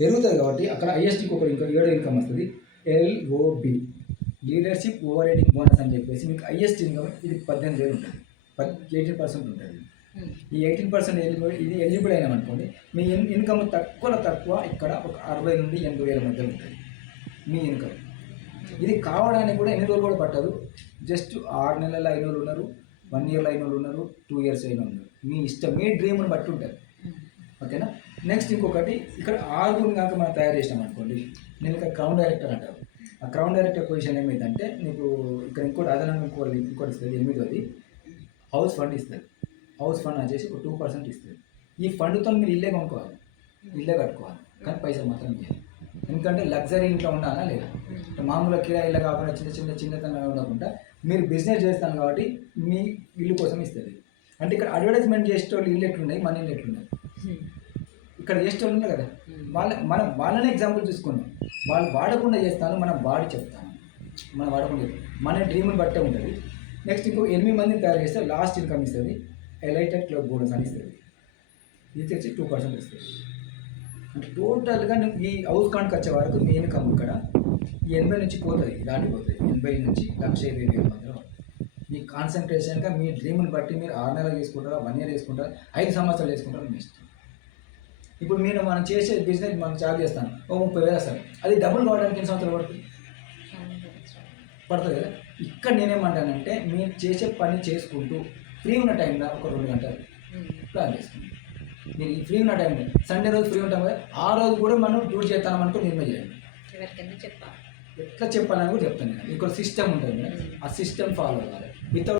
పెరుగుతుంది కాబట్టి అక్కడ ఐఎస్టీకి ఒక ఏడో ఇన్కమ్ వస్తుంది. LOB leadership over riding bonus అని చెప్పేసి మీకు హైయెస్ట్ ఇన్కమ్ ఇది 18,000 ఉంటుంది. 18% ఉంటుంది. ఈ 18% ఇది ఎలిజిబుల్ అయినా అనుకోండి, మీ ఇన్కమ్ తక్కువ ఇక్కడ ఒక 60 నుండి 80,000 మధ్య ఉంటుంది మీ ఇన్కమ్. ఇది కావడానికి కూడా ఎన్ని రోజులు కూడా పట్టదు. జస్ట్ 6 నెలల అయిన వాళ్ళు ఉన్నారు, 1 ఇయర్లో అయిన వాళ్ళు ఉన్నారు, 2 ఇయర్స్ అయిన ఉన్నారు. మీ ఇష్టం, మీ డ్రీమ్ని బట్టి ఉంటుంది. ఓకేనా. నెక్స్ట్ ఇంకొకటి, ఇక్కడ 6 కనుక మనం తయారు చేసినాం అనుకోండి, నేను ఇక్కడ క్రౌన్ డైరెక్టర్ అంటారు. ఆ క్రౌన్ డైరెక్టర్ పొజిషన్ ఏమైందంటే మీకు ఇక్కడ ఇంకోటి అదనంగా ఇంకోటి ఇస్తుంది. 8వది హౌస్ ఫండ్ ఇస్తుంది. హౌస్ ఫండ్ వచ్చేసి ఒక 2% ఇస్తుంది. ఈ ఫండ్తో మీరు ఇల్లే కొనుక్కోవాలి, ఇల్లే కట్టుకోవాలి, కానీ పైసలు మాత్రం ఇవ్వాలి. ఎందుకంటే లగ్జరీ ఇంట్లో ఉండాలా లేదా, మామూలుగా కిరాయిలా కాకుండా చిన్నతనంగా ఉండకుండా మీరు బిజినెస్ చేస్తాను కాబట్టి మీ ఇల్లు కోసం ఇస్తుంది. అంటే ఇక్కడ అడ్వర్టైజ్మెంట్ చేసేటోళ్ళు ఇల్లు ఎట్లున్నాయి, మన ఇల్లు ఎట్లున్నాయి, ఇక్కడ చేసేటోళ్ళు ఉన్నారు కదా, మనం వాళ్ళనే ఎగ్జాంపుల్ తీసుకున్నాం. వాళ్ళు వాడకుండా చేస్తాను, మనం వాడి చెప్తాను. మనం వాడకుండా మన డ్రీమ్ని బట్టే ఉంటుంది. నెక్స్ట్ ఇంకో 8 మందిని తయారు చేస్తే లాస్ట్ ఇన్కమ్ ఇస్తుంది. ఎలైటెడ్ క్లబ్ బోనస్ అని ఇస్తుంది. ఇది తెచ్చి 2% ఇస్తుంది. అంటే టోటల్గా ఈ హౌస్ కాంట్కి వచ్చే వరకు మీ ఇన్కమ్ ఇక్కడ 80 నుంచి పోతుంది, దాటిపోతుంది. 80 నుంచి 1,50,000 మధ్యలో. మీ కాన్సన్ట్రేషన్గా మీ డ్రీమ్ని బట్టి మీరు 6 నెలలు చేసుకుంటారా, 1 ఇయర్ చేసుకుంటారా, 5 సంవత్సరాలు చేసుకుంటారా, మీ ఇష్టం. ఇప్పుడు మనం చేసే బిజినెస్ మనం చార్జ్ చేస్తాను 30,000 వస్తారు. అది డబుల్ కావడానికి ఎన్ని సంవత్సరాలు పడుతుంది కదా. ఇక్కడ నేనేమంటానంటే మీరు చేసే పని చేసుకుంటూ ఫ్రీ ఉన్న టైంలో ఒక 2 గంటలు ప్లాన్ చేసుకుంటాం. మీరు ఈ ఫ్రీ ఉన్న టైంలో సండే రోజు ఫ్రీ ఉంటాం కదా, ఆ రోజు కూడా మనం డ్యూటీ చేస్తాం అనుకో నిర్ణయం చేయండి. ఎట్లా చెప్పాలని కూడా చెప్తాను. ఇక్కడ సిస్టమ్ ఉంటుంది, ఆ సిస్టమ్ ఫాలో అవ్వాలి. వితౌట్